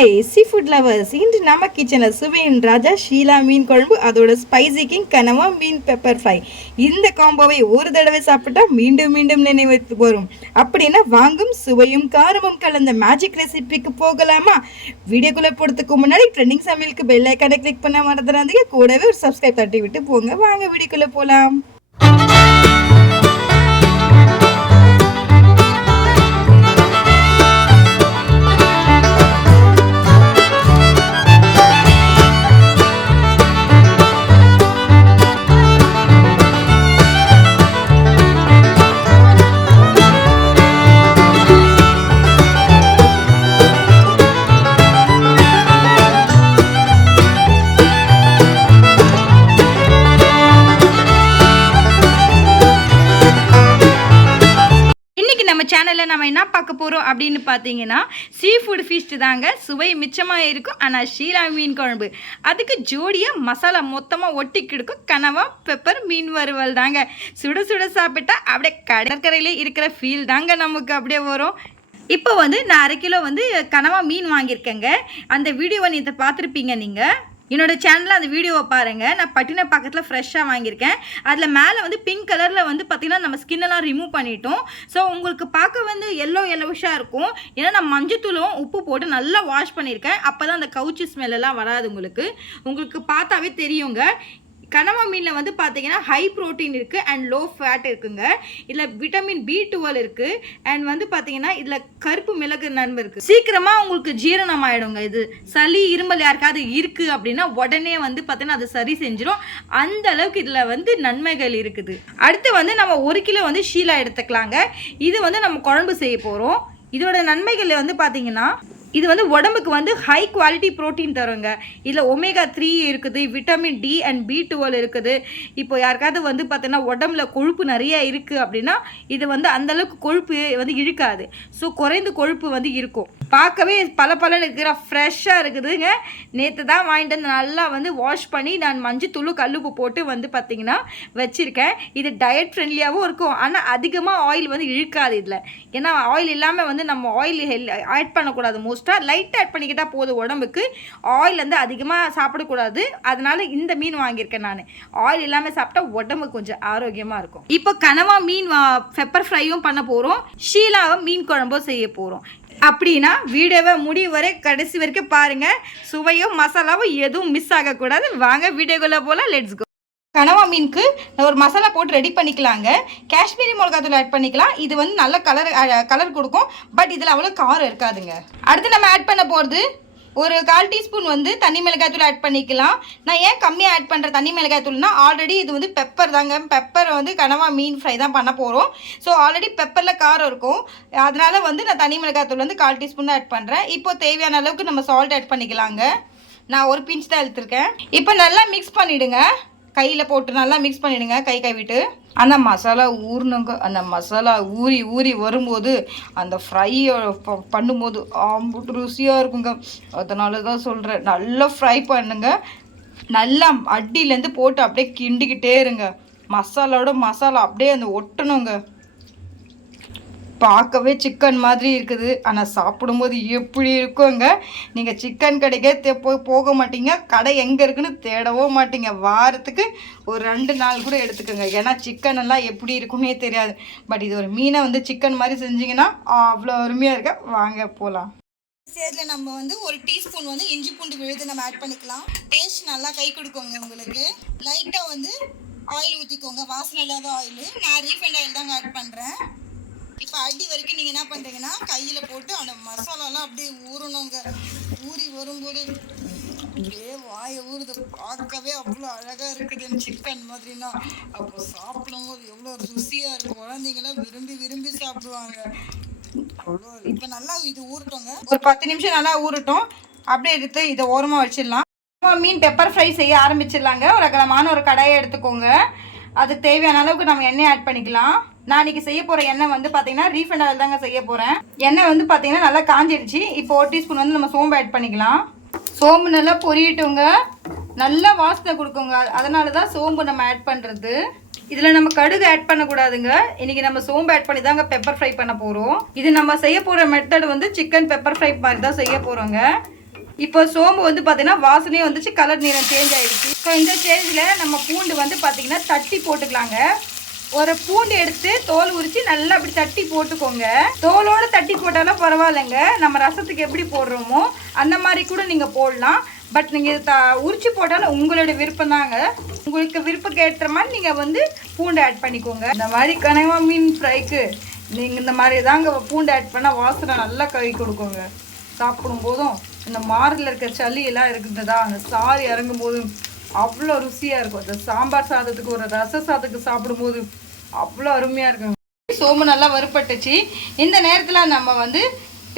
Hi sea food lovers, இன்று நம்ம கிச்சனில் சுவையின் ராஜா ஷீலா மீன் குழம்பு, அதோட ஸ்பைசி கிங் கனவா மீன் பெப்பர் ஃப்ரை. இந்த காம்போவை ஒரு தடவை சாப்பிட்டா மீண்டும் மீண்டும் நினைவுக்கு வரும். அப்படின்னா வாங்கும் சுவையும் காரமும் கலந்த மேஜிக் ரெசிபிக்கு போகலாமா? வீடியோக்குள்ளே போகிறதுக்கு முன்னாடி ட்ரெண்டிங் சமையலுக்கு பெல் ஐக்கானை கிளிக் பண்ண மறந்துடாதீங்க. கூடவே ஒரு சப்ஸ்கிரைப் தட்டி விட்டு போங்க. வாங்க வீடியோக்குள்ளே போகலாம். நம்ம சேனலில் நம்ம என்ன பார்க்க போகிறோம் அப்படின்னு பார்த்தீங்கன்னா, சீ ஃபுட் ஃபீஸ்ட் தாங்க. சுவை மிச்சமாக இருக்கும். ஆனால் ஷீலா மீன் குழம்பு, அதுக்கு ஜோடியாக மசாலா மொத்தமாக ஒட்டி கிடக்கும் கனவா பெப்பர் மீன் வறுவல் தாங்க. சுட சுட சாப்பிட்டா அப்படியே கடற்கரையிலே இருக்கிற ஃபீல் தாங்க நமக்கு அப்படியே வரும். இப்போ நான் 1/2 கிலோ கனவா மீன் வாங்கியிருக்கேங்க. அந்த வீடியோவை நீங்கள் பார்த்துருப்பீங்க. நீங்கள் என்னோட சேனலில் அந்த வீடியோவை பாருங்கள். நான் பட்டின பக்கத்தில் ஃப்ரெஷ்ஷாக வாங்கியிருக்கேன். அதில் மேலே பிங்க் கலரில் பார்த்திங்கன்னா நம்ம ஸ்கின்னெல்லாம் ரிமூவ் பண்ணிட்டோம். ஸோ உங்களுக்கு பார்க்க எல்லோஷாக இருக்கும். ஏன்னா நான் மஞ்சத்தூளும் உப்பு போட்டு நல்லா வாஷ் பண்ணியிருக்கேன். அப்போ தான் அந்த கவுச்சி ஸ்மெல்லாம் வராது. உங்களுக்கு பார்த்தாவே தெரியுங்க. கனவா மீனில் பார்த்தீங்கன்னா ஹை ப்ரோட்டீன் இருக்குது அண்ட் லோ ஃபேட் இருக்குங்க. இதில் விட்டமின் B12 இருக்குது. அண்ட் பார்த்தீங்கன்னா இதில் கருப்பு மிளகு நன்மை இருக்குது. சீக்கிரமாக உங்களுக்கு ஜீரணம் ஆகிடுங்க. இது சளி இருமல் யாருக்காவது இருக்குது அப்படின்னா உடனே பார்த்தீங்கன்னா அது சரி செஞ்சிடும். அந்த அளவுக்கு இதில் நன்மைகள் இருக்குது. அடுத்து நம்ம 1 கிலோ ஷீலா எடுத்துக்கலாங்க. இது நம்ம குழம்பு செய்ய போகிறோம். இதோட நன்மைகள் பார்த்தீங்கன்னா, இது உடம்புக்கு ஹை குவாலிட்டி ப்ரோட்டீன் தருங்க. இதில் ஒமேகா 3 இருக்குது, விட்டமின் D அண்ட் B12 இருக்குது. இப்போ யாருக்காவது பார்த்தீங்கன்னா உடம்புல கொழுப்பு நிறைய இருக்குது அப்படின்னா இது அந்தளவுக்கு கொழுப்பு இழுக்காது. ஸோ குறைந்த கொழுப்பு இருக்கும். பார்க்கவே பல இருக்கிற ஃப்ரெஷ்ஷாக இருக்குதுங்க. நேற்று தான் வாங்கிட்டு வந்து நல்லா வாஷ் பண்ணி நான் மஞ்சத்தூள் கல்லுப்பு போட்டு பார்த்தீங்கன்னா வச்சுருக்கேன். இது டயட் ஃப்ரெண்ட்லியாகவும் இருக்கும். ஆனால் அதிகமாக ஆயில் இழுக்காது இதில். ஏன்னா ஆயில் இல்லாமல் நம்ம ஆயில் ஆட் பண்ணக்கூடாது. மோஸ்ட்டாக லைட்டாக ஆட் பண்ணிக்கிட்டால் போதும். உடம்புக்கு ஆயில் அதிகமாக சாப்பிடக்கூடாது. அதனால் இந்த மீன் வாங்கியிருக்கேன் நான். ஆயில் இல்லாமல் சாப்பிட்டா உடம்புக்கு கொஞ்சம் ஆரோக்கியமாக இருக்கும். இப்போ கனவா மீன் பெப்பர் ஃப்ரையும் பண்ண போகிறோம். ஷீலாவை மீன் குழம்பும் செய்ய போகிறோம். அப்படின்னா வீடியோவை முடிவு வரை கடைசி வரைக்கும் பாருங்கள். சுவையும் மசாலாவும் எதுவும் மிஸ் ஆகக்கூடாது. வாங்க வீடியோக்குள்ளே போகலாம். Let's go. கனவா மீனுக்கு ஒரு மசாலா போட்டு ரெடி பண்ணிக்கலாங்க. காஷ்மீரி மிளகாத்தூள் ஆட் பண்ணிக்கலாம். இது நல்ல கலர் கொடுக்கும். பட் இதில் அவ்வளோ காரம் இருக்காதுங்க. அடுத்து நம்ம ஆட் பண்ண போகிறது ஒரு 1/4 டீஸ்பூன் தனி மிளகாய்த்தூள் ஆட் பண்ணிக்கலாம். நான் ஏன் கம்மியாக ஆட் பண்ணுற தனி மிளகாய்த்தூள்னா, ஆல்ரெடி இது பெப்பர் தாங்க. பெப்பர் கனவா மீன் ஃப்ரை தான் பண்ண போகிறோம். ஸோ ஆல்ரெடி பெப்பரில் காரம் இருக்கும். அதனால் நான் தனி மிளகாய்த்தூள் 1/4 டீஸ்பூன் தான் ஆட் பண்ணுறேன். இப்போ தேவையான அளவுக்கு நம்ம சால்ட் ஆட் பண்ணிக்கலாங்க. நான் ஒரு பிஞ்ச் தான் எடுத்துருக்கேன். இப்போ நல்லா மிக்ஸ் பண்ணிவிடுங்க. கையில் போட்டு நல்லா மிக்ஸ் பண்ணிவிடுங்க. கை விட்டு அந்த மசாலா ஊறணுங்க. அந்த மசாலா ஊறி வரும்போது அந்த ஃப்ரை பண்ணும்போது ஆம்புட்டு ருசியாக இருக்குங்க. அதனால தான் சொல்கிறேன், நல்லா ஃப்ரை பண்ணுங்க. நல்லா அடியிலேருந்து போட்டு அப்படியே கிண்டிக்கிட்டே இருங்க. மசாலா அப்படியே அந்த ஒட்டணுங்க. பார்க்கவே சிக்கன் மாதிரி இருக்குது. ஆனால் சாப்பிடும்போது எப்படி இருக்குங்க. நீங்கள் சிக்கன் கடைக்கே போக மாட்டீங்க. கடை எங்கே இருக்குன்னு தேடவும் மாட்டீங்க. வாரத்துக்கு ஒரு 2 நாள் கூட எடுத்துக்கோங்க. ஏன்னா சிக்கன் எல்லாம் எப்படி இருக்குன்னே தெரியாது. பட் இது ஒரு மீனை சிக்கன் மாதிரி செஞ்சிங்கன்னா அவ்வளோ அருமையாக இருக்க. வாங்க போகலாம். சேரில் நம்ம 1 டீஸ்பூன் இஞ்சி பூண்டு விழுது நம்ம ஆட் பண்ணிக்கலாம். டேஸ்ட் நல்லா கை கொடுக்குங்க. உங்களுக்கு லைட்டாக ஆயில் ஊற்றிக்கோங்க. வாசனை இல்லாத ஆயில். நான் ரீஃபைண்ட் ஆயில் தாங்க ஆட் பண்ணுறேன். இப்போ அடி வரைக்கும் நீங்கள் என்ன பண்ணுறீங்கன்னா கையில் போட்டு அந்த மசாலாலாம் அப்படியே ஊறணுங்க. ஊறி வரும்போது அப்படியே வாயை ஊறுது. பார்க்கவே அவ்வளோ அழகாக இருக்குது. சிக்கன் மாதிரினா அப்போ சாப்பிடும்போது எவ்வளோ ருசியாக இருக்கும். குழந்தைங்களாம் விரும்பி சாப்பிடுவாங்க. அவ்வளோ. இப்போ நல்லா இது ஊறட்டோங்க. ஒரு 10 நிமிஷம் நல்லா ஊறட்டும். அப்படியே எடுத்து இதை ஓரமாக வச்சிடலாம். மீன் பெப்பர் ஃப்ரை செய்ய ஆரம்பிச்சிடலாங்க. ஒரு அகலமான ஒரு கடாயை எடுத்துக்கோங்க. அதுக்கு தேவையான அளவுக்கு நம்ம எண்ணெய் ஆட் பண்ணிக்கலாம். நான் இன்றைக்கி செய்ய போகிற எண்ணெய் பார்த்தீங்கன்னா ரீஃபைண்ட் ஆயில் தாங்க செய்ய போகிறேன். எண்ணெய் பார்த்தீங்கன்னா நல்லா காஞ்சிடுச்சு. இப்போ 1 டீஸ்பூன் நம்ம சோம்பு ஆட் பண்ணிக்கலாம். சோம்பு நல்லா பொரியட்டுங்க. நல்லா வாசனை கொடுக்குங்க. அதனால தான் சோம்பு நம்ம ஆட் பண்ணுறது. இதில் நம்ம கடுகு ஆட் பண்ணக்கூடாதுங்க. இன்றைக்கி நம்ம சோம்பு ஆட் பண்ணி தாங்க பெப்பர் ஃப்ரை பண்ண போகிறோம். இது நம்ம செய்ய போகிற மெத்தட் சிக்கன் பெப்பர் ஃப்ரை மாதிரி தான் செய்ய போகிறோங்க. இப்போ சோம்பு வந்து பார்த்தீங்கன்னா வாசனையும் வந்துச்சு, கலர் நிறம் சேஞ்ச் ஆகிடுச்சு. ஸோ இந்த ஸ்டேஜில் நம்ம பூண்டு வந்து பார்த்திங்கன்னா தட்டி போட்டுக்கலாங்க. ஒரு பூண்டு எடுத்து தோல் உரித்து நல்லா அப்படி தட்டி போட்டுக்கோங்க. தோலோடு தட்டி போட்டாலும் பரவாயில்லைங்க, நம்ம ரசத்துக்கு எப்படி போடுறோமோ அந்த மாதிரி கூட நீங்கள் போடலாம். பட் நீங்கள் உரிச்சு போட்டாலும் உங்களோட விருப்பம் தாங்க. உங்களுக்கு விருப்பம் ஏற்ற மாதிரி நீங்கள் வந்து பூண்டு ஆட் பண்ணிக்கோங்க. இந்த மாதிரி கனவா மீன் ஃப்ரைக்கு நீங்கள் இந்த மாதிரி தாங்க பூண்டு ஆட் பண்ணால் வாசனை நல்லா கை கொடுக்குங்க. சாப்பிடும் போதும் இந்த மாரில் இருக்க சளியெல்லாம் இருக்குதுதா, அந்த சாறு இறங்கும் போதும் அவ்வளோ ருசியாக இருக்கும். இந்த சாம்பார் சாதத்துக்கு ஒரு ரச சாதத்துக்கு சாப்பிடும்போது அவ்வளோ அருமையாக இருக்குங்க. சோம்பு நல்லா வறுப்பட்டுச்சு. இந்த நேரத்தில் நம்ம வந்து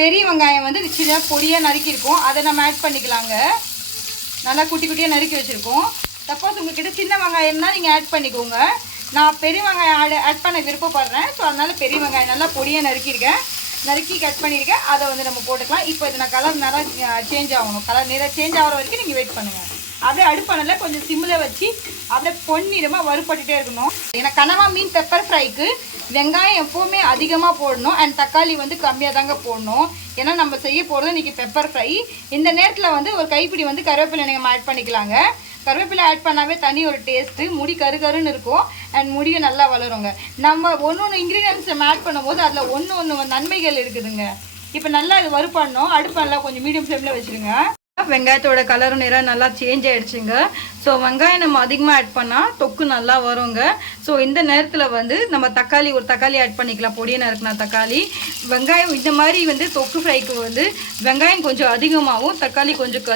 பெரிய வெங்காயம் வந்து சின்ன பொடியாக நறுக்கியிருக்கோம், அதை நம்ம ஆட் பண்ணிக்கலாங்க. நல்லா குட்டி குட்டியாக நறுக்கி வச்சுருக்கோம். சப்போஸ் உங்கள்கிட்ட சின்ன வெங்காயம்னா நீங்கள் ஆட் பண்ணிக்கோங்க. நான் பெரிய வெங்காயம் ஆட் பண்ண விருப்பப்படுறேன். ஸோ அதனால் பெரிய வெங்காயம் நல்லா பொடியாக நறுக்கி கட் பண்ணியிருக்கேன். அதை வந்து நம்ம போட்டுக்கலாம். இப்போ இது நான் கலர் நல்லா சேஞ்ச் ஆகணும். கலர் நிறம் சேஞ்ச் ஆகிற வரைக்கும் நீங்கள் வெயிட் பண்ணுங்கள். அப்படியே அடுப்பானல கொஞ்சம் சிம்மில் வச்சு அப்படியே பொன்னிறமாக வறுப்பட்டுட்டே இருக்கணும். ஏன்னா கனவா மீன் பெப்பர் ஃப்ரைக்கு வெங்காயம் எப்போவுமே அதிகமாக போடணும் அண்ட் தக்காளி வந்து கம்மியாக தாங்க போடணும். ஏன்னா நம்ம செய்ய போகிறது இன்றைக்கி பெப்பர் ஃப்ரை. இந்த நேரத்தில் வந்து ஒரு கைப்பிடி வந்து கருவேப்பிலை நம்ம ஆட் பண்ணிக்கலாங்க. கருவேப்பிலை ஆட் பண்ணாவே தனி ஒரு டேஸ்ட்டு, முடி கருன்னு இருக்கும் அண்ட் முடியும் நல்லா வளருங்க. நம்ம ஒன்று இன்க்ரீடியன்ஸ் நம்ம ஆட் பண்ணும்போது அதில் ஒன்று நன்மைகள் இருக்குதுங்க. இப்போ நல்லா இது வறுப்படணும். அடுப்பு நல்லா கொஞ்சம் மீடியம் ஃப்ளேமில் வச்சுருங்க. வெங்காயத்தோட கலரும் நிறம் நல்லா சேஞ்ச் ஆகிடுச்சுங்க. ஸோ வெங்காயம் நம்ம அதிகமாக ஆட் பண்ணால் தொக்கு நல்லா வருங்க. ஸோ இந்த நேரத்தில் வந்து நம்ம ஒரு தக்காளி ஆட் பண்ணிக்கலாம். பொடியை நறுக்குனா தக்காளி. வெங்காயம் இந்த மாதிரி வந்து தொக்கு ஃப்ரைக்கு வந்து வெங்காயம் கொஞ்சம் அதிகமாகவும் தக்காளி கொஞ்சம்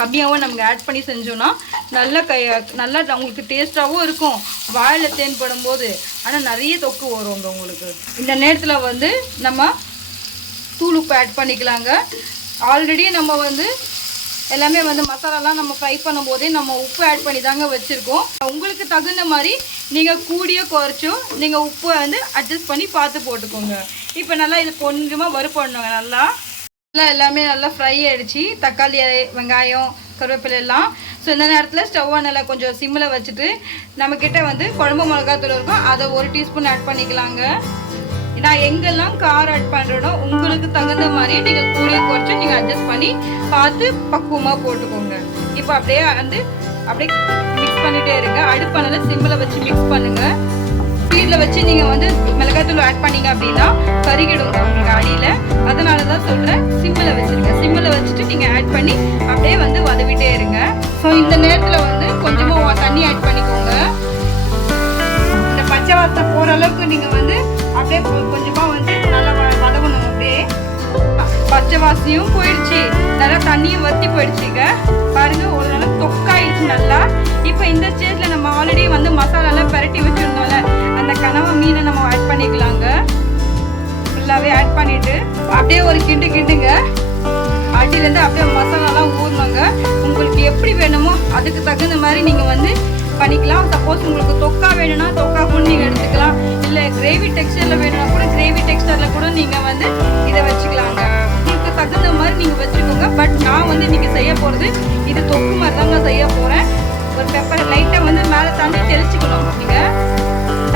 கம்மியாகவும் நமக்கு ஆட் பண்ணி செஞ்சோன்னா நல்லா உங்களுக்கு டேஸ்ட்டாகவும் இருக்கும், வாயில் தேன்படும் போது. ஆனால் நிறைய தொக்கு வருங்க உங்களுக்கு. இந்த நேரத்தில் வந்து நம்ம தூள் உப்பு ஆட் பண்ணிக்கலாங்க. ஆல்ரெடி நம்ம வந்து எல்லாமே வந்து மசாலாலாம் நம்ம ஃப்ரை பண்ணும்போதே நம்ம உப்பு ஆட் பண்ணி தாங்க வச்சுருக்கோம். உங்களுக்கு தகுந்த மாதிரி நீங்கள் கூடியோ குறைச்சோ நீங்கள் உப்பு வந்து அட்ஜஸ்ட் பண்ணி பார்த்து போட்டுக்கோங்க. இப்போ நல்லா இது கொஞ்சமாக வறுப்படணுங்க. நல்லா எல்லாமே நல்லா ஃப்ரை ஆகிடுச்சு, தக்காளி வெங்காயம் கருவேப்பிலை எல்லாம். ஸோ இந்த நேரத்தில் ஸ்டவ்வை நல்லா கொஞ்சம் சிம்மில் வச்சுட்டு நம்மக்கிட்ட வந்து குழம்பு மிளகாத்தூள் இருக்கும், அதை 1 டீஸ்பூன் ஆட் பண்ணிக்கலாங்க. நான் எங்கெல்லாம் காரம் ஆட் பண்ணுறேனோ உங்களுக்கு தகுந்த மாதிரி நீங்கள் கூடிய குறைச்சி நீங்கள் அட்ஜஸ்ட் பண்ணி பார்த்து பக்குவமாக போட்டுக்கோங்க. இப்போ அப்படியே மிக்ஸ் பண்ணிகிட்டே இருங்க. அடுப்பானல சிம்மில் வச்சு மிக்ஸ் பண்ணுங்கள். ஸ்பீடில் வச்சு நீங்கள் வந்து மிளகாத்தூள் ஆட் பண்ணிங்க அப்படின்னா கருகிடுங்க உங்களுக்கு அடியில். அதனால தான் சொல்கிறேன், சிம்மில் வச்சுருங்க. சிம்மில் வச்சுட்டு நீங்கள் ஆட் பண்ணி அப்படியே வந்து வதவிட்டே இருங்க. ஸோ இந்த நேரத்தில் வந்து கொஞ்சமாக தண்ணி ஆட் பண்ணிக்கோங்க. இந்த பச்சை வாசனை போகிற அளவுக்கு நீங்கள் வந்து அப்படியே கொஞ்சமாக வந்து நல்லா வதங்கணும். அப்படியே பச்சை வாசனையும் போயிடுச்சு, நல்லா தண்ணியும் வற்றி போயிடுச்சுங்க. பாருங்கள், ஒரு நாள் தொக்காயிடுச்சு நல்லா. இப்போ இந்த ஸ்டேஜில் நம்ம ஆல்ரெடி வந்து மசாலாலாம் பரட்டி வச்சுருந்தோம்ல, அந்த கனவா மீனை நம்ம ஆட் பண்ணிக்கலாங்க. ஃபுல்லாகவே ஆட் பண்ணிவிட்டு அப்படியே ஒரு கிண்டுங்க. அடியிலேருந்து அப்படியே மசாலாலாம் ஊறணுங்க. உங்களுக்கு எப்படி வேணுமோ அதுக்கு தகுந்த மாதிரி நீங்கள் வந்து பண்ணிக்கலாம். சப்போஸ் உங்களுக்கு தொக்கா வேணும்னா தொக்கா கூட நீங்கள் எடுத்துக்கலாம். இல்லை கிரேவி டெக்ஸ்டரில் வேணும்னா கூட கிரேவி டெக்ஸ்டரில் கூட நீங்கள் வந்து இதை வச்சுக்கலாங்க. உங்களுக்கு தகுந்த மாதிரி நீங்கள் வச்சுக்கோங்க. பட் நான் வந்து இன்றைக்கி செய்ய போகிறது இது தொக்கு மாதிரி தாங்க செய்ய போகிறேன். ஒரு பெப்பர் லைட்டாக வந்து மேலே தண்ணி தெளிச்சிக்கணும். நீங்கள்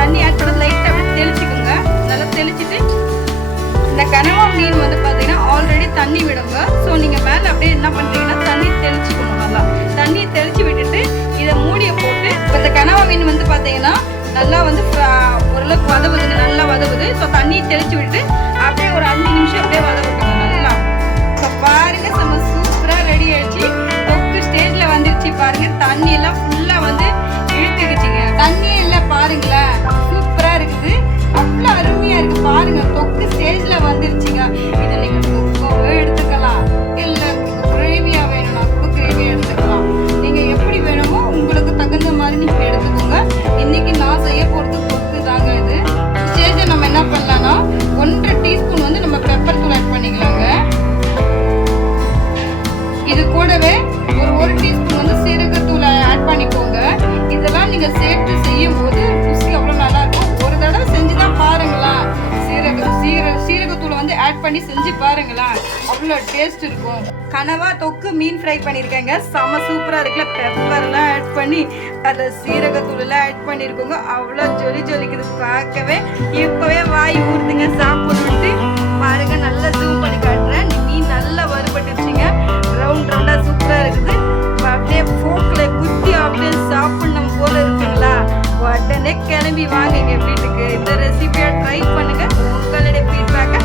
தண்ணி ஆட் பண்ணது லைட்டாக அப்படி தெளிச்சிக்கோங்க. நல்லா தெளிச்சிட்டு இந்த கனவா மீன் வந்து பார்த்தீங்கன்னா ஆல்ரெடி தண்ணி விடுங்க. ஸோ நீங்கள் மேலே அப்படியே என்ன பண்ணுறீங்கன்னா தண்ணி தெளிச்சிக்கணும். நல்லா தண்ணியை தெளித்து விட்டுட்டு இதை மூடியை போட்டு இப்போ இந்த கனவா மீன் வந்து பார்த்தீங்கன்னா நல்லா வந்து ஓரளவுக்கு வதவுதுங்க, நல்லா வதவுது. ஸோ தண்ணியை தெளித்து விட்டு அப்படியே ஒரு 5 நிமிஷம் அப்படியே வதவிட்டுங்க நல்லா. இப்போ பாருங்கள், நம்ம சூப்பராக ரெடி ஆகிடுச்சு. தொக்கு ஸ்டேஜில் வந்துடுச்சு பாருங்கள். தண்ணியெல்லாம் ஃபுல்லாக வந்து இழுத்துடுச்சிங்க. தண்ணியே இல்லை பாருங்களேன், சூப்பராக இருக்குது, அவ்வளோ அருமையாக இருக்குது பாருங்கள். தொக்கு ஸ்டேஜில் வந்துருச்சுங்க. இதை நீங்கள் தொக்காவே எடுத்துக்கலாம், இல்லை உங்களுக்கு கிரேவியாக வேணும்னா கூட கிரேவியாக எடுத்துக்கலாம். நீங்கள் எப்படி வேணுமோ உங்களுக்கு தகுந்த மாதிரி நீங்கள் எடுத்துக்கோங்க. இன்றைக்கி நான் செய்ய போகிறது தொக்கு தாங்க. இது ஸ்டேஜில் நம்ம என்ன பண்ணலான்னா 1.5 டீஸ்பூன் வந்து நம்ம பெப்பர் தூள் ஆட் பண்ணிக்கலாங்க. இது கூடவே ஒரு 1 டீஸ்பூன் வந்து சீரகத்தூள் ஆட் பண்ணிக்கோங்க. இதெல்லாம் நீங்கள் சேர்த்து செய்யும் போது ருசி அவ்வளோ நல்லாயிருக்கும். ஒரு தடவை செஞ்சு தான் பாருங்களா, சீரகத்தூளை வந்து ஆட் பண்ணி செஞ்சு பாருங்களா, அவ்வளோ டேஸ்ட் இருக்கும். கனவா தொக்கு மீன் ஃப்ரை பண்ணியிருக்கேங்க, செம சூப்பராக இருக்குல்ல. பெப்பர்லாம் ஆட் பண்ணி அதில் சீரகத்தூளெல்லாம் ஆட் பண்ணியிருக்கோங்க, அவ்வளோ ஜொலிக்குது பார்க்கவே. இப்போவே வாய் ஊறுதுங்க சாப்பிட்டு. பாருங்க, நல்லா ஜூம் பண்ணி காட்டுறேன். மீன் நல்லா வறுபட்டுருச்சுங்க, ரவுண்ட் ரவுண்டாக அப்படியே கிளம்பி வாங்க எங்கள் வீட்டுக்கு. இந்த ரெசிபியை ட்ரை பண்ணுங்க. உங்களுடைய ஃபீட்பேக்கை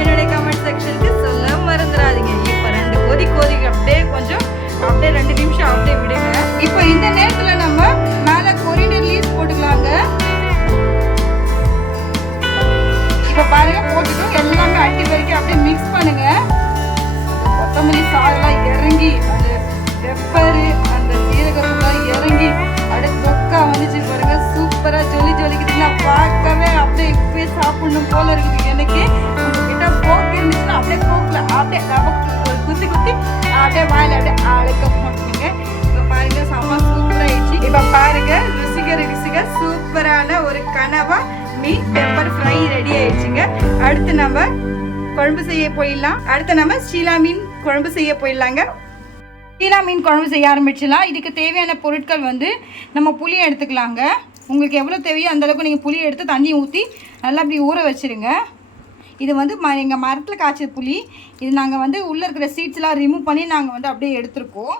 என்னுடைய கமெண்ட் செக்ஷனுக்கு சொல்ல மறந்துடாதீங்க. இப்போ 2 கொதிக்கு அப்படியே கொஞ்சம் அப்படியே 2 நிமிஷம் அப்படியே விடுங்க. இப்போ இந்த நேரத்தில் நம்ம மேலே கொரியாண்டர் லீவ்ஸ் போட்டுக்கலாங்க. இப்போ பாருங்க போட்டுட்டோம். எல்லாமே அட்டி வரைக்கும் அப்படியே மிக்ஸ் பண்ணுங்க. கொத்தமல்லி சாதெல்லாம் இறங்கி அந்த பெப்பரு அந்த சீரகத்தெல்லாம் இறங்கி அப்படியே தொக்கா வந்துச்சு பாருங்க. சூப்பரா ஜொலிக்குதுன்னா பார்க்கவே அப்படியே இப்பவே சாப்பிடணும் போல இருக்குது எனக்கு. உங்ககிட்ட போக்கு இருந்துச்சுன்னா அப்படியே போக்கல அப்படியே நமக்கு குத்தி அப்படியே வாயில அப்படியே அழைக்க போட்டுங்க. இப்போ பாருங்க செம்ம சூப்பராகிடுச்சு. இப்போ பாருங்க ருசிக சூப்பரான ஒரு கனவா மீன் பெப்பர் ஃப்ரை ரெடி ஆயிடுச்சுங்க. அடுத்து நம்ம குழம்பு செய்ய போயிடலாம். அடுத்து நம்ம ஷீலா மீன் குழம்பு செய்ய போயிடலாங்க. ஷீலா மீன் குழம்பு செய்ய ஆரம்பிச்சிடலாம். இதுக்கு தேவையான பொருட்கள் வந்து நம்ம புளியை எடுத்துக்கலாங்க. உங்களுக்கு எவ்வளோ தேவையோ அந்தளவுக்கு நீங்கள் புளியை எடுத்து தண்ணி ஊற்றி நல்லா அப்படி ஊற வச்சுருங்க. இது வந்து எங்கள் மரத்தில் காய்ச்ச புளி. இது நாங்கள் வந்து உள்ளே இருக்கிற சீட்ஸ்லாம் ரிமூவ் பண்ணி நாங்கள் வந்து அப்படியே எடுத்துருக்கோம்.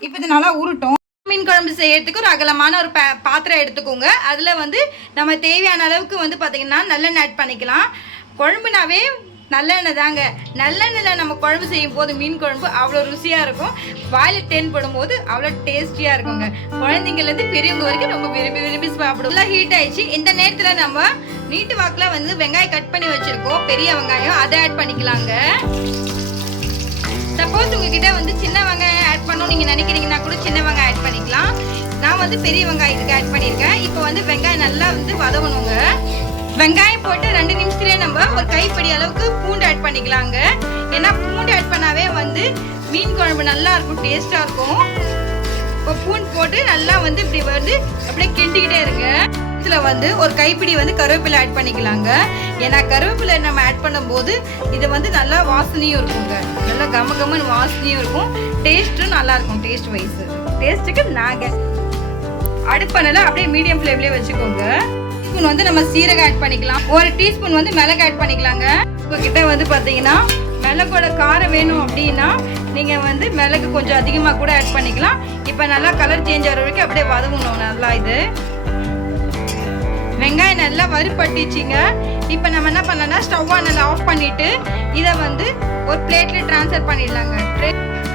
இப்போ இது நல்லா ஊறட்டும். மீன் குழம்பு செய்யறதுக்கு ஒரு அகலமான ஒரு பாத்திரம் எடுத்துக்கோங்க. அதில் வந்து நம்ம தேவையான அளவுக்கு வந்து பார்த்திங்கன்னா நல்லெண்ணெய் ஆட் பண்ணிக்கலாம். குழம்புனாவே நல்லெண்ணெய் தாங்க. நல்லெண்ணெயில் நம்ம குழம்பு செய்யும் போது மீன் குழம்பு அவ்வளோ ருசியாக இருக்கும். வாயில் தென்படும் போது அவ்வளோ டேஸ்டியாக இருக்குங்க. குழந்தைங்கலேருந்து பெரியவங்க வரைக்கும் ரொம்ப விரும்பி சாப்பிடும். நல்லா ஹீட் ஆயிடுச்சு. இந்த நேரத்தில் நம்ம நீட்டு வாக்கில் வந்து வெங்காயம் கட் பண்ணி வச்சுருக்கோம். பெரிய வெங்காயம் அதை ஆட் பண்ணிக்கலாங்க. சப்போஸ் உங்ககிட்ட வந்து சின்ன வெங்காயம் ஆட் பண்ணணும் நீங்கள் நினைக்கிறீங்கன்னா கூட சின்ன வெங்காயம் ஆட் பண்ணிக்கலாம். நான் வந்து பெரிய வெங்காயத்துக்கு ஆட் பண்ணியிருக்கேன். இப்போ வந்து வெங்காயம் நல்லா வந்து வதவணுங்க. வெங்காயம் போட்டு 2 நிமிஷத்துலேயே நம்ம ஒரு கைப்பிடி அளவுக்கு பூண்டு ஆட் பண்ணிக்கலாங்க. ஏன்னா பூண்டு ஆட் பண்ணாவே வந்து மீன் குழம்பு நல்லா இருக்கும், டேஸ்ட்டாக இருக்கும். இப்போ பூண்டு போட்டு நல்லா வந்து இப்படி வந்து அப்படியே கிண்டிக்கிட்டே இருங்க. இதில் வந்து ஒரு கைப்பிடி வந்து கருவேப்பிலை ஆட் பண்ணிக்கலாங்க. ஏன்னா கருவேப்பிலை நம்ம ஆட் பண்ணும்போது இது வந்து நல்லா வாசனையும் இருக்குங்க. நல்லா கமன்னு வாசனையும் இருக்கும். டேஸ்ட்டும் நல்லா இருக்கும். டேஸ்ட் வைஸ் டேஸ்ட்டுக்கு நாங்கள் அடுப்பனல அப்படியே மீடியம் ஃப்ளேம்லேயே வச்சுக்கோங்க. டீஸ்பூன் வந்து நம்ம சீரகம் ஆட் பண்ணிக்கலாம். 1 டீஸ்பூன் வந்து மிளகு ஆட் பண்ணிக்கலாங்க. உங்ககிட்ட வந்து பார்த்தீங்கன்னா மிளகோட காரம் வேணும் அப்படின்னா நீங்கள் வந்து மிளகு கொஞ்சம் அதிகமாக கூட ஆட் பண்ணிக்கலாம். இப்போ நல்லா கலர் சேஞ்ச் ஆகிற வரைக்கும் அப்படியே வதங்கணும் நல்லா. இது வெங்காயம் நல்லா வறுபட்டுச்சிங்க. இப்போ நம்ம என்ன பண்ணலாம்னா ஸ்டவ்வை நல்லா ஆஃப் பண்ணிவிட்டு இதை வந்து ஒரு பிளேட்டில் ட்ரான்ஸ்ஃபர் பண்ணிடலாங்க.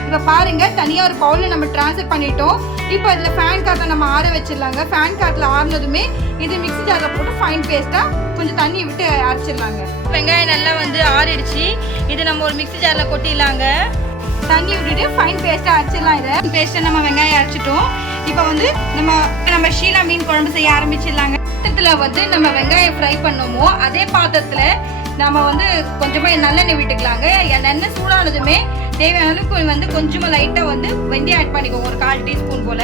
இப்போ பாருங்க தனியாக ஒரு பவுலில் நம்ம ட்ரான்ஸ்ஃபர் பண்ணிட்டோம். இப்போ இதில் ஃபேன் காற்றில் நம்ம ஆற வச்சிடலாங்க. ஃபேன் காற்றில் ஆறினதுமே இது மிக்ஸி ஜாரில் போட்டு ஃபைன் பேஸ்ட்டாக கொஞ்சம் தண்ணி விட்டு அரைச்சிடலாங்க. வெங்காயம் நல்லா வந்து ஆறிடுச்சு. இது நம்ம ஒரு மிக்ஸி ஜாரில் கொட்டிடலாங்க. தண்ணி விட்டுட்டு ஃபைன் பேஸ்ட்டாக அரைச்சிடலாம். இதை பேஸ்ட்டை நம்ம வெங்காயம் அரைச்சிட்டோம். இப்போ வந்து நம்ம ஷீலா மீன் குழம்பு செய்ய ஆரம்பிச்சிடலாங்க. பாத்திரத்தில் வந்து நம்ம வெங்காயம் ஃப்ரை பண்ணோமோ அதே பாத்திரத்தில் நம்ம வந்து கொஞ்சமாக நல்லெண்ணெய் விட்டுக்கலாங்க. எண்ணெய் சூடானதுமே தேவையான அளவுக்கு வந்து கொஞ்சமாக லைட்டாக வந்து வெந்தயம் ஆட் பண்ணிக்கோங்க. ஒரு 1/4 டீஸ்பூன் போல்.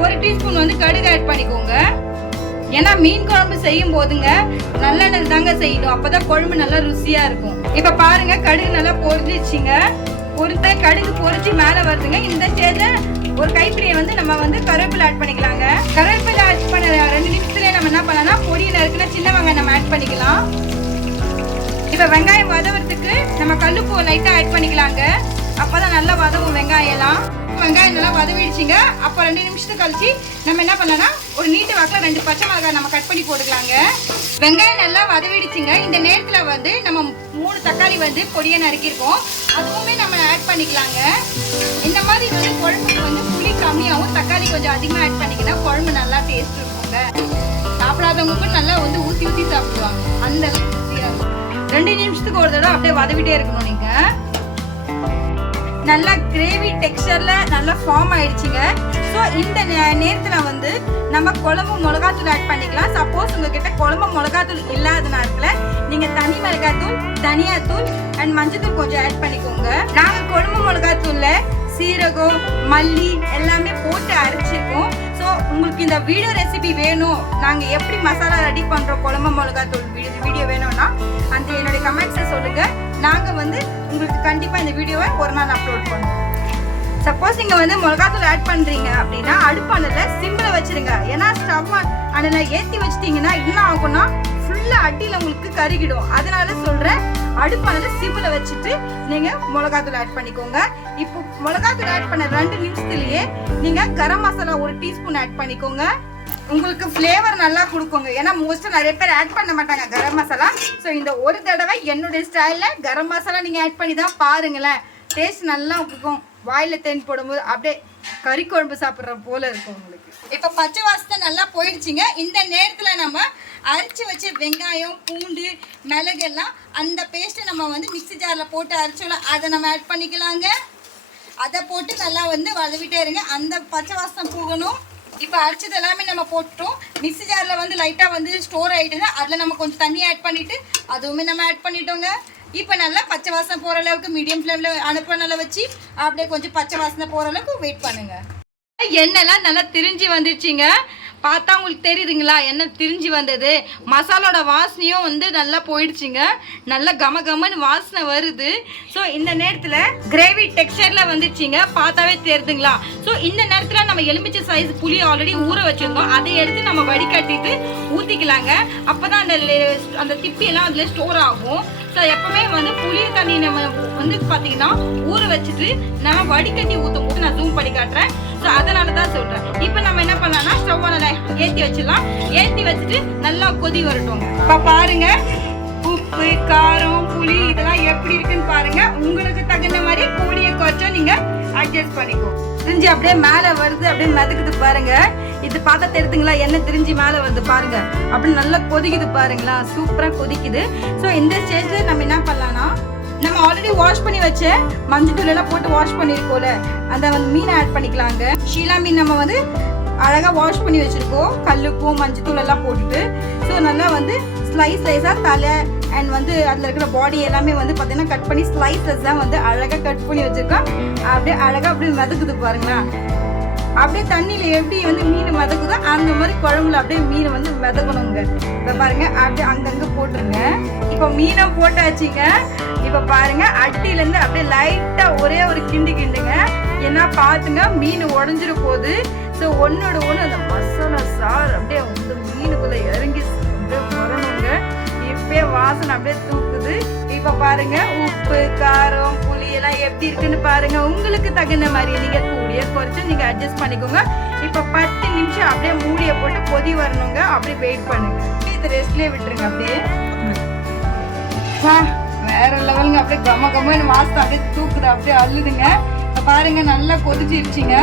1 டீஸ்பூன் வந்து கடுகு ஆட் பண்ணிக்கோங்க. ஏன்னா மீன் குழம்பு செய்யும் போதுங்க நல்லெண்ணெய் தாங்க செய்யணும். அப்போதான் குழம்பு நல்லா ருசியாக இருக்கும். இப்போ பாருங்க கடுகு நல்லா பொரிஞ்சிச்சுங்க. கடுகு பொரிச்சு மேலே வருதுங்க. இந்த ஸ்டேஜில் ஒரு கைப்பிடியை வந்து நம்ம வந்து கருவேப்பிலை ஆட் பண்ணிக்கலாங்க. கருவேப்பிலை ஆட் பண்ண 2 நிமிஷத்துலேயே நம்ம என்ன பண்ணலாம் பொடியில் இருக்கிற சின்ன வெங்காயம் நம்ம ஆட் பண்ணிக்கலாம். இப்போ வெங்காயம் வதவுறதுக்கு நம்ம கல்லுப்பு லைட்டாக ஆட் பண்ணிக்கலாங்க. அப்போ தான் நல்லா வதவும் வெங்காயம் எல்லாம். வெங்காயம் நல்லா வதவிடுச்சிங்க. அப்போ 2 நிமிஷத்துக்கு கழிச்சு நம்ம என்ன பண்ணலாம்னா ஒரு நீட்டு வாக்கில் 2 பச்சை மிளகாய் நம்ம கட் பண்ணி போட்டுக்கலாங்க. வெங்காயம் நல்லா வதவிடுச்சிங்க. இந்த நேரத்தில் வந்து நம்ம 3 தக்காளி வந்து பொடியை நறுக்கியிருக்கோம். அதுவுமே நம்ம ஆட் பண்ணிக்கலாங்க. இந்த மாதிரி வந்து குழம்புக்கு வந்து புளி கம்மியாகவும் தக்காளி கொஞ்சம் அதிகமாக ஆட் பண்ணிக்கினா குழம்பு நல்லா டேஸ்ட் இருக்குங்க. சாப்பிடாதவங்களுக்கும் நல்லா வந்து ஊற்றி சாப்பிடுவாங்க. அந்த ருசியாக இருக்கும். 2 நிமிஷத்துக்கு ஒரு தடவை அப்படியே வதவிட்டே இருக்கணும். நீங்கள் நல்லா கிரேவி டெக்ஸ்சரில் நல்லா ஃபார்ம் ஆயிடுச்சுங்க. ஸோ இந்த நேரத்தில் வந்து நம்ம குழம்பு மிளகாத்தூள் ஆட் பண்ணிக்கலாம். சப்போஸ் உங்ககிட்ட குழம்பு மிளகாத்தூள் இல்லாத நேரத்தில் நீங்கள் தனி மிளகாத்தூள், தனியாத்தூள் அண்ட் மஞ்சத்தூள் கொஞ்சம் ஆட் பண்ணிக்கோங்க. நாங்கள் குழம்பு மிளகாத்தூளில் சீரகம், மல்லி எல்லாமே போட்டு அரைச்சிருக்கோம். ஸோ உங்களுக்கு இந்த வீடியோ ரெசிபி வேணும், நாங்கள் எப்படி மசாலா ரெடி பண்ணுறோம் குழம்பு மிளகாத்தூள் வீடியோ வேணும்னா அந்த என்னுடைய கமெண்ட்ஸை சொல்லுங்கள். நாங்கள் வந்து உங்களுக்கு கண்டிப்பாக இந்த வீடியோவை ஒரு நாள் அப்லோட் பண்ணுவோம். சப்போஸ் நீங்கள் வந்து மிளகாத்தூள் ஆட் பண்ணுறீங்க அப்படின்னா அடுப்பானல சிம்பிள் வச்சுருங்க. ஏன்னா ஸ்டவ் அனலில் ஏற்றி வச்சிட்டிங்கன்னா என்ன ஆகும்னா ஃபுல்லாக அடியில் உங்களுக்கு கருகிடும். அதனால சொல்கிறேன் அடுப்பானல சிம்பிள் வச்சுட்டு நீங்கள் மிளகாத்தூள் ஆட் பண்ணிக்கோங்க. இப்போ மிளகாத்தூள் ஆட் பண்ண 2 நிமிஷத்துலேயே நீங்கள் கரம் மசாலா 1 டீஸ்பூன் ஆட் பண்ணிக்கோங்க. உங்களுக்கு ஃப்ளேவர் நல்லா கொடுக்குங்க. ஏன்னா மோஸ்ட்டாக நிறைய பேர் ஆட் பண்ண மாட்டாங்க கரம் மசாலா. ஸோ இந்த ஒரு தடவை என்னுடைய ஸ்டைலில் கரம் மசாலா நீங்கள் ஆட் பண்ணி தான் பாருங்களேன். டேஸ்ட் நல்லா இருக்கும். வாயில் தேன் போடும்போது அப்படியே கறி குழம்பு சாப்பிட்ற போல இருக்கும் உங்களுக்கு. இப்போ பச்சை வாசத்தை நல்லா போயிடுச்சுங்க. இந்த நேரத்தில் நம்ம அரைச்சி வச்ச வெங்காயம், பூண்டு, மிளகெல்லாம் அந்த பேஸ்ட்டை நம்ம வந்து மிக்ஸி ஜாரில் போட்டு அரைச்சோம். அதை நம்ம ஆட் பண்ணிக்கலாங்க. அதை போட்டு நல்லா வந்து வதவிட்டே இருங்க. அந்த பச்சை வாசம் போகணும். இப்போ அரைச்சது எல்லாமே நம்ம போட்டோம். மிக்ஸி ஜாரில் வந்து லைட்டாக வந்து ஸ்டோர் ஆகிட்டுங்க. அதில் நம்ம கொஞ்சம் தண்ணி ஆட் பண்ணிவிட்டு அதுவுமே நம்ம ஆட் பண்ணிட்டோங்க. இப்போ நல்லா பச்சை வாசனை போகிற அளவுக்கு மீடியம் ஃப்ளேமில் அடுப்பை நல்லா வச்சு அப்படியே கொஞ்சம் பச்சை வாசனை போகிற அளவுக்கு வெயிட் பண்ணுங்கள். எண்ணெய்லாம் நல்லா திரிஞ்சு வந்துருச்சுங்க. பார்த்தா உங்களுக்கு தெரியுதுங்களா எண்ணெய் திரிஞ்சு வந்தது. மசாலோட வாசனையும் வந்து நல்லா போயிடுச்சுங்க. நல்லா கம கமன்னு வாசனை வருது. ஸோ இந்த நேரத்தில் கிரேவி டெக்ஸ்சரில் வந்துருச்சுங்க. பார்த்தாவே தெரியுதுங்களா. ஸோ இந்த நேரத்தில் நம்ம எலுமிச்சை சைஸ் புளி ஆல்ரெடி ஊற வச்சுருந்தோம். அதை எடுத்து நம்ம வடிகட்டிட்டு ஊற்றிக்கலாங்க. அப்போ தான் அந்த திப்பியெல்லாம் அதில் ஸ்டோர் ஆகும். ஸோ எப்பவுமே வந்து புளி தண்ணி நம்ம வந்து பார்த்தீங்கன்னா ஊற வச்சுட்டு நம்ம வடிகட்டி ஊற்றும் போது நான் ஜூம் பண்ணி காட்டுறேன். ஸோ அதனால தான் சொல்கிறேன். இப்போ நம்ம என்ன பண்ணலாம்னா ஸ்டவ் நல்லா ஏற்றி வச்சிடலாம். ஏற்றி வச்சுட்டு நல்லா கொதி வரட்டும். இப்போ பாருங்க உப்பு, காரம், புளி இதெல்லாம் எப்படி இருக்குன்னு பாருங்க. உங்களுக்கு தகுந்த மாதிரி கூடிய கொஞ்சம் நீங்கள் அட்ஜஸ்ட் பண்ணிக்கோ. திரிஞ்சு அப்படியே மேலே வருது, அப்படியே மிதக்குது பாருங்க. இது பார்த்தா தெரியுதுங்களா எண்ணெய் திரிஞ்சு மேலே வருது பாருங்க. அப்படி நல்லா கொதிக்குது பாருங்களா. சூப்பராக கொதிக்குது. ஸோ இந்த ஸ்டேஜில் நம்ம என்ன பண்ணலாம்னா நம்ம ஆல்ரெடி வாஷ் பண்ணி வச்ச மஞ்சள் எல்லாம் போட்டு வாஷ் பண்ணியிருக்கோம்ல அந்த வந்து மீனை ஆட் பண்ணிக்கலாங்க. ஷீலா மீன் நம்ம வந்து அழகாக வாஷ் பண்ணி வச்சுருக்கோம். கல்லுக்கும் மஞ்சத்தூள் எல்லாம் போட்டுட்டு. ஸோ நல்லா வந்து ஸ்லைஸாக தலை அண்ட் வந்து அதில் இருக்கிற பாடி எல்லாமே வந்து பார்த்தீங்கன்னா கட் பண்ணி ஸ்லைஸஸ் தான் வந்து அழகாக கட் பண்ணி வச்சுருக்கோம். அப்படியே அழகாக அப்படியே மிதக்குது பாருங்களா. அப்படியே தண்ணியில் எப்படி வந்து மீன் மிதக்குதோ அந்த மாதிரி குழம்புல அப்படியே மீனை வந்து மிதக்கணுங்க. இப்போ பாருங்க அப்படியே அங்கங்கே போட்டுருங்க. இப்போ மீனும் போட்டாச்சுங்க. இப்போ பாருங்க அட்டிலேருந்து அப்படியே லைட்டாக ஒரே ஒரு கிண்டுங்க. ஏன்னா பார்த்துங்க மீன் உடஞ்சிட போகுது. ஸோ ஒன்னோட ஒன்று அந்த மசாலா சாறு அப்படியே வந்து மீனுக்குள்ளே இறங்கி அப்படியே வரணுங்க. இப்பே வாசனை அப்படியே தூக்குது. இப்போ பாருங்க உப்பு, காரம், புளி எல்லாம் எப்படி இருக்குன்னு பாருங்க. உங்களுக்கு தகுந்த மாதிரி நீங்க கூடிய குறைச்சு நீங்க அட்ஜஸ்ட் பண்ணிக்கோங்க. இப்போ 10 நிமிஷம் அப்படியே மூடிய போட்டு கொதி வரணுங்க. அப்படியே வெயிட் பண்ணுங்க. இது ரெஸ்ட்லேயே விட்டுருங்க. அப்படியே வேற லெவலுங்க. அப்படியே கம கமன்னு வாசனை அப்படியே தூக்குது, அப்படியே அள்ளுதுங்க. இப்போ பாருங்க நல்லா கொதிச்சிருச்சுங்க.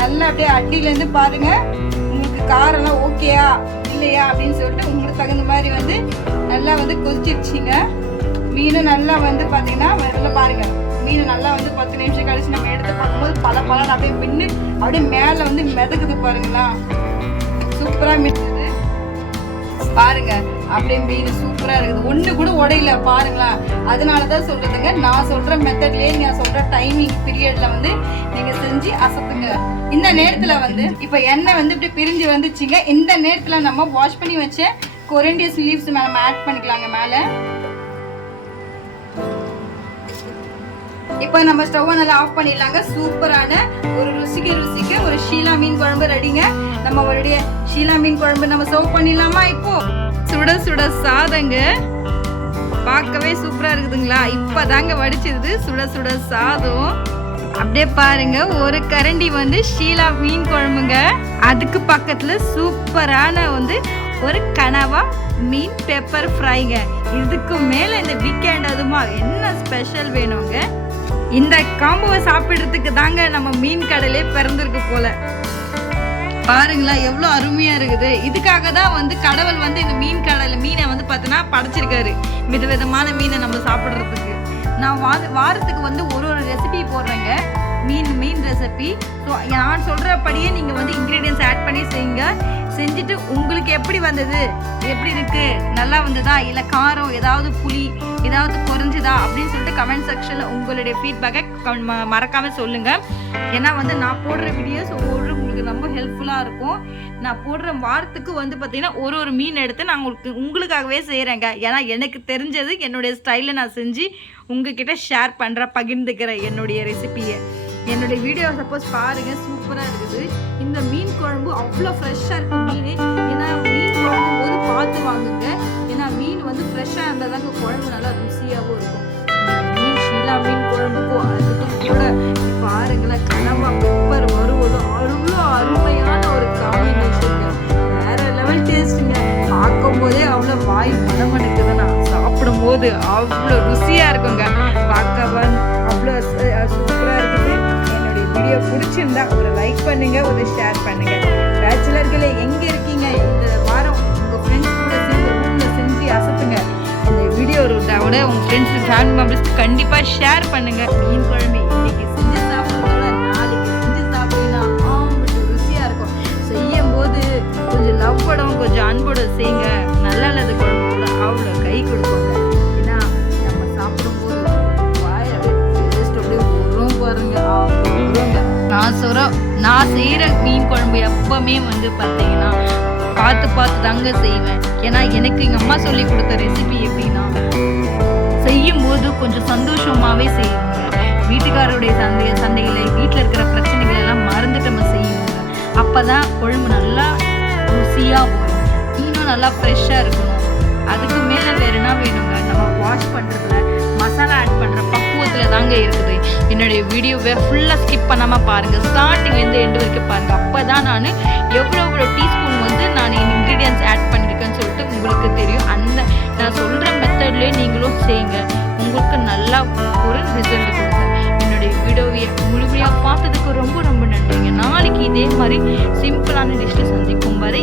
நல்லா அப்படியே அட்டிலேருந்து பாருங்க உங்களுக்கு காரெல்லாம் ஓகேயா இல்லையா அப்படின்னு சொல்லிட்டு உங்களுக்கு தகுந்த மாதிரி வந்து நல்லா வந்து கொதிச்சிருச்சுங்க. மீனும் நல்லா வந்து பார்த்தீங்கன்னா நல்லா பாருங்க மீன் நல்லா வந்து 10 நிமிஷம் கழிச்சு நம்ம எடுத்து பார்க்கும்போது பல அப்படியே மின்னு அப்படியே மேலே வந்து மிதக்குது பாருங்களா. சூப்பராக மின்னுது பாருங்க. அப்படியே மீன் சூப்பராக இருக்குது. ஒன்று கூட உடையில பாருங்களா. அதனால தான் சொல்றதுங்க நான் சொல்ற மெத்தட்லேயே நான் சொல்ற டைமிங் பீரியட்ல வந்து நீங்க செஞ்சு அசத்துங்க. இந்த நேரத்தில் வந்து இப்போ எண்ணெய் வந்து இப்படி பிரிஞ்சு வந்துச்சுங்க. இந்த நேரத்தில் நம்ம வாஷ் பண்ணி வச்ச கொரியாண்டர் லீவ்ஸ் நம்ம ஆட் பண்ணிக்கலாங்க மேலே. இப்போ நம்ம ஸ்டவ்வை நல்லா ஆஃப் பண்ணிடலாங்க. சூப்பரான ஒரு ருசிக்க ஒரு ஷீலா மீன் குழம்பு ரெடிங்க. நம்மளுடைய ஷீலா மீன் குழம்பு நம்ம சர்வ் பண்ணிடலாமா? இப்போ சுட சுட சாதங்க பார்க்கவே சூப்பரா இருக்குதுங்களா. இப்பதாங்க வடிச்சது சுட சுட சாதம். அப்படியே பாருங்க ஒரு கரண்டி வந்து ஷீலா மீன் குழம்புங்க. அதுக்கு பக்கத்துல சூப்பரான வந்து ஒரு கனவா மீன் பெப்பர் ஃப்ரைங்க. இதுக்கு மேல இந்த வீக்கெண்ட் அதுமா என்ன ஸ்பெஷல் வேணுங்க. இந்த காம்போவை சாப்பிடுறதுக்கு தாங்க நம்ம மீன் கடலே பிறந்திருக்கு போல. பாருங்களா எவ்வளோ அருமையா இருக்குது. இதுக்காக தான் வந்து கடவுள் வந்து இந்த மீனை வந்து பார்த்தீங்கன்னா படைச்சிருக்காரு. விதவிதமான மீனை நம்ம சாப்பிட்றதுக்கு. நான் வாரத்துக்கு வந்து ஒரு ரெசிபி போடுறேங்க. மீன் ரெசிபி. ஸோ நான் சொல்கிறபடியே நீங்கள் வந்து இன்க்ரீடியன்ஸ் ஆட் பண்ணி செய்யுங்க. செஞ்சுட்டு உங்களுக்கு எப்படி வந்தது, எப்படி இருக்குது, நல்லா வந்ததா, இல்லை காரம் ஏதாவது புளி ஏதாவது குறைஞ்சுதா அப்படின்னு சொல்லிட்டு கமெண்ட் செக்ஷனில் உங்களுடைய ஃபீட்பேக்கை மறக்காமல் சொல்லுங்கள். ஏன்னா வந்து நான் போடுற வீடியோஸ் ஒவ்வொரு உங்களுக்கு ரொம்ப ஹெல்ப்ஃபுல்லாக இருக்கும். நான் போடுற வாரத்துக்கு வந்து பார்த்தீங்கன்னா ஒரு மீன் எடுத்து நான் உங்களுக்காகவே செய்கிறேங்க. ஏன்னா எனக்கு தெரிஞ்சது என்னுடைய ஸ்டைலில் நான் செஞ்சு உங்ககிட்ட ஷேர் பண்ணுறேன், பகிர்ந்துக்கிறேன் என்னுடைய ரெசிபியை. என்னுடைய வீடியோ சப்போஸ் பாருங்கள் சூப்பராக இருக்குது. இந்த மீன் குழம்பு அவ்வளோ ஃப்ரெஷ்ஷாக இருக்குது மீன். ஏன்னா மீன் வாங்கும் போது பார்த்து வாங்குங்க. ஏன்னா மீன் வந்து ஃப்ரெஷ்ஷாக இருந்தால் தாங்க குழம்பு நல்லா ருசியாகவும் இருக்கும். மீன் ஷீலா மீன் குழம்புக்கும் அதுக்கும் கூட பாருங்களேன் கனவா பெப்பர் வருவதும் அவ்வளோ அருமையான ஒரு காம்பினேஷன். போது அவ்வளோ ருசியாக இருக்குங்க. பார்க்க அவ்வளோ சூப்பராக இருக்குது. என்னுடைய வீடியோ பிடிச்சிருந்தா ஒரு லைக் பண்ணுங்க, ஒரு ஷேர் பண்ணுங்க. பேச்சுலர்களே எங்கே இருக்கீங்க? இந்த வாரம் உங்கள் ஃப்ரெண்ட்ஸ் கூட சேர்ந்து ரூமில் செஞ்சு அசத்துங்க. இந்த வீடியோ விட உங்கள் ஃப்ரெண்ட்ஸு ஃபேமிலி மெம்பர்ஸ்க்கு கண்டிப்பாக ஷேர் பண்ணுங்க. மீன் குழம்பு இன்னைக்கு செஞ்சு சாப்பிட்றதோட நாளைக்கு செஞ்சு சாப்பிட்டீங்கன்னா கொஞ்சம் ருசியாக இருக்கும். செய்யும் போது கொஞ்சம் லவ்வோடும் கொஞ்சம் அன்போடு செய்யுங்க. நல்லது குழம்பு கூட அவ்வளோ கை கொடுக்குங்க. ஏன்னா நம்ம சாப்பிடும்போது வாய் டேஸ்ட் அப்படியே உரம் பாருங்க, உருவங்க. நான் செய்கிற மீன் குழம்பு எப்பவுமே பார்த்தீங்கன்னா பார்த்து தாங்க செய்வேன். ஏன்னா எனக்கு எங்கள் அம்மா சொல்லி கொடுத்த ரெசிபி எப்படின்னா, செய்யும்போது கொஞ்சம் சந்தோஷமாகவே செய்வாங்க. வீட்டுக்காரருடைய சண்டைகளை வீட்டில் இருக்கிற பிரச்சனைகள் எல்லாம் மறந்துட்டு நம்ம செய்வோங்க. அப்போ தான் குழம்பு நல்லா ருசியாக வரும், இன்னும் நல்லா ஃப்ரெஷ்ஷாக இருக்கணும். அதுக்கு மேலே வேறு என்ன வேணுங்க, நம்ம வாஷ் பண்ணுறதுல மசாலா ஆட் பண்ணுற பக்குவத்தில் தாங்க இருக்குது. என்னுடைய வீடியோவை ஃபுல்லாக ஸ்கிப் பண்ணாமல் பாருங்கள், ஸ்டார்டிங்லேருந்து எண்டு வரைக்கும் பாருங்கள். அப்போ தான் நான் எவ்வளோ டீஸ்பூன் நான் இன்க்ரீடியன்ஸ் ஆட் பண்ணியிருக்கேன்னு சொல்லிட்டு உங்களுக்கு தெரியும். நான் சொல்கிற மெத்தட்லேயே நீங்களும் செய்யுங்க, உங்களுக்கு நல்லா ஒரு ரிசல்ட் கொடுங்க. என்னுடைய வீடியோவை முழுமையாக பார்த்ததுக்கு ரொம்ப நன்றிங்க. நாளைக்கு இதே மாதிரி சிம்பிளான டிஷ்ஷை சந்திக்கும் வரை